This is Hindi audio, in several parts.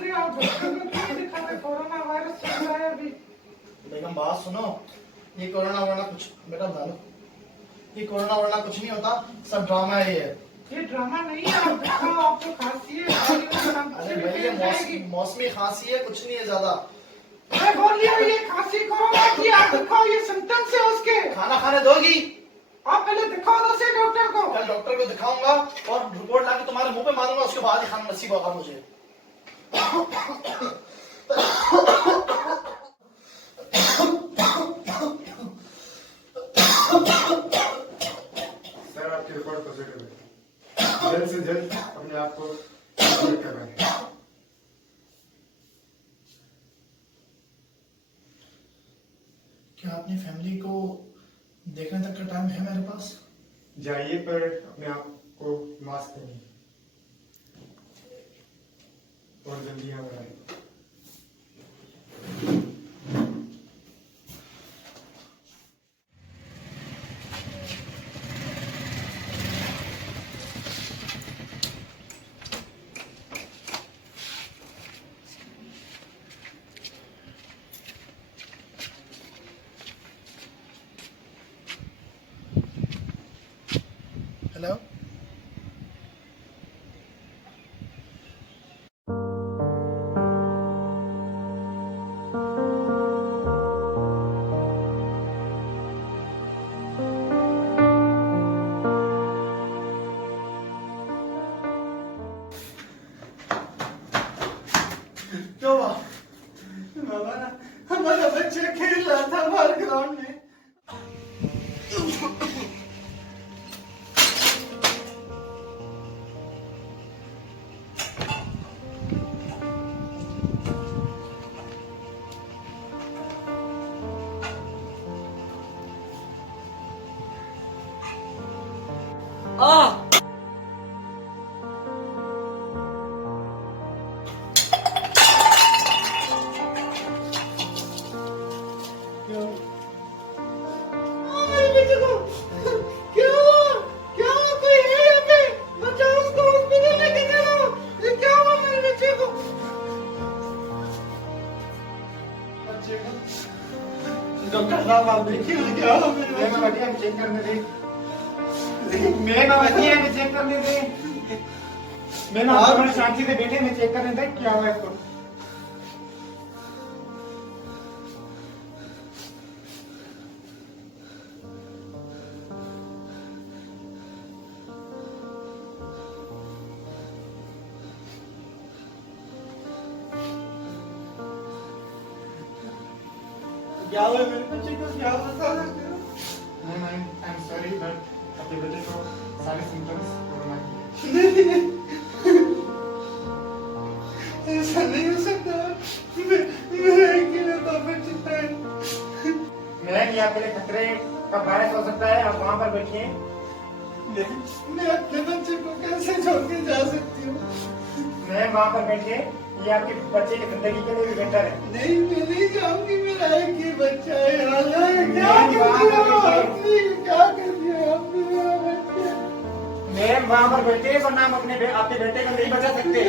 दूसरी आप डॉक्टर को क्यों दिखाते? कोरोना वायरस चल रहा है अभी। बेगम बात सुनो, ये कोरोना वोरोना कुछ, बेटा डालो, ये कोरोना वोरोना कुछ नहीं होता, सब ड्रामा है ये। ये ड्रामा नहीं है, आप दिखाओ, आपको खांसी है। अरे भाई ये मौसमी खांसी है, कुछ नहीं है ज्यादा। मैं बोल रही हूँ ये खांसी कोरोना की, आप दिखाओ, ये सिम्टम्स है उसके। खाना खाने दोगी? आप पहले दिखाओ तो सही डॉक्टर को। कल डॉक्टर को दिखाऊंगा और रिपोर्ट लाके तुम्हारे मुंह पे मारूंगा, उसके बाद ही खाना नसीब होगा मुझे। सर आपकी रिपोर्ट पॉजिटिव है, जल्द से जल्द अपने आप को आइसोलेट करवाएं। क्या अपनी फैमिली को देखने तक का टाइम है मेरे पास? जाइए पर अपने आप को मास्क पहनिए और जल्दी यहाँ पर आइए। हेलो, क्या हुआ? हमारा बच्चा खेल रहा था बाहर ग्राउंड में। डॉक्टर साहब आप देखिए क्या हो मेरे मैं बच्चे बैठिए, हम चेक करने दें। मैं बैठिए, हमें चेक करने दें। मैं ना आप शांति से बैठे, मैं चेक करने दें क्या हुआ इसको। क्या हुआ मेरे बच्चे को? क्या हुआ था? आई एम सॉरी बट आपके बच्चे को सारे सिम्टम्स कोरोना के। ऐसा नहीं हो सकता। मेरा अकेले तो बच्चा है। मैम ये आपके लिए खतरे का वायरस हो सकता है, आप वहाँ पर बैठिए। लेकिन मैं अपने बच्चे को कैसे छोड़ के जा सकती हूँ? मैम वहाँ पर बैठिए, ये आपके बच्चे की जिंदगी के लिए भी बेहतर है। नहीं, मैं नहीं जाऊंगी, मेरा एक ही बच्चा है। अल्लाह, क्या नहीं, कर वहाँ दिया पर आपने? क्या कर दिया आपने मेरा बच्चा? मैम वहाँ पर बैठिए, वरना हम आपके बेटे को नहीं बचा सकते।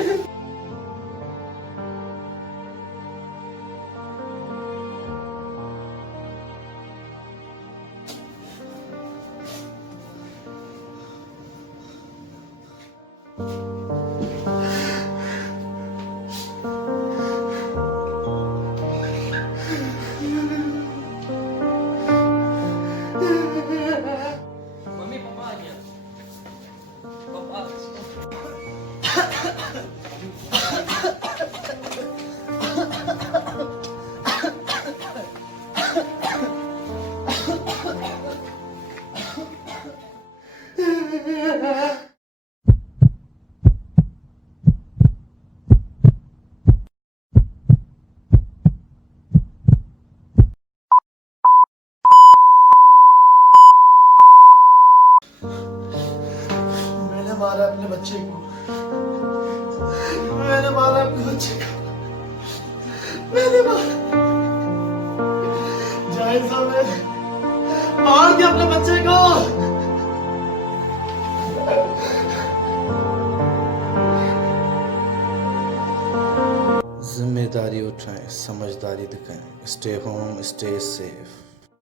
मम्मी पापा आ गया। पापा मैंने मारा अपने बच्चे को, मैंने मारा अपने बच्चे को, मैंने मारा। जाहिर साहब ने मार दिया अपने बच्चे को। जिम्मेदारी उठाएं, समझदारी दिखाएं। Stay home, stay safe.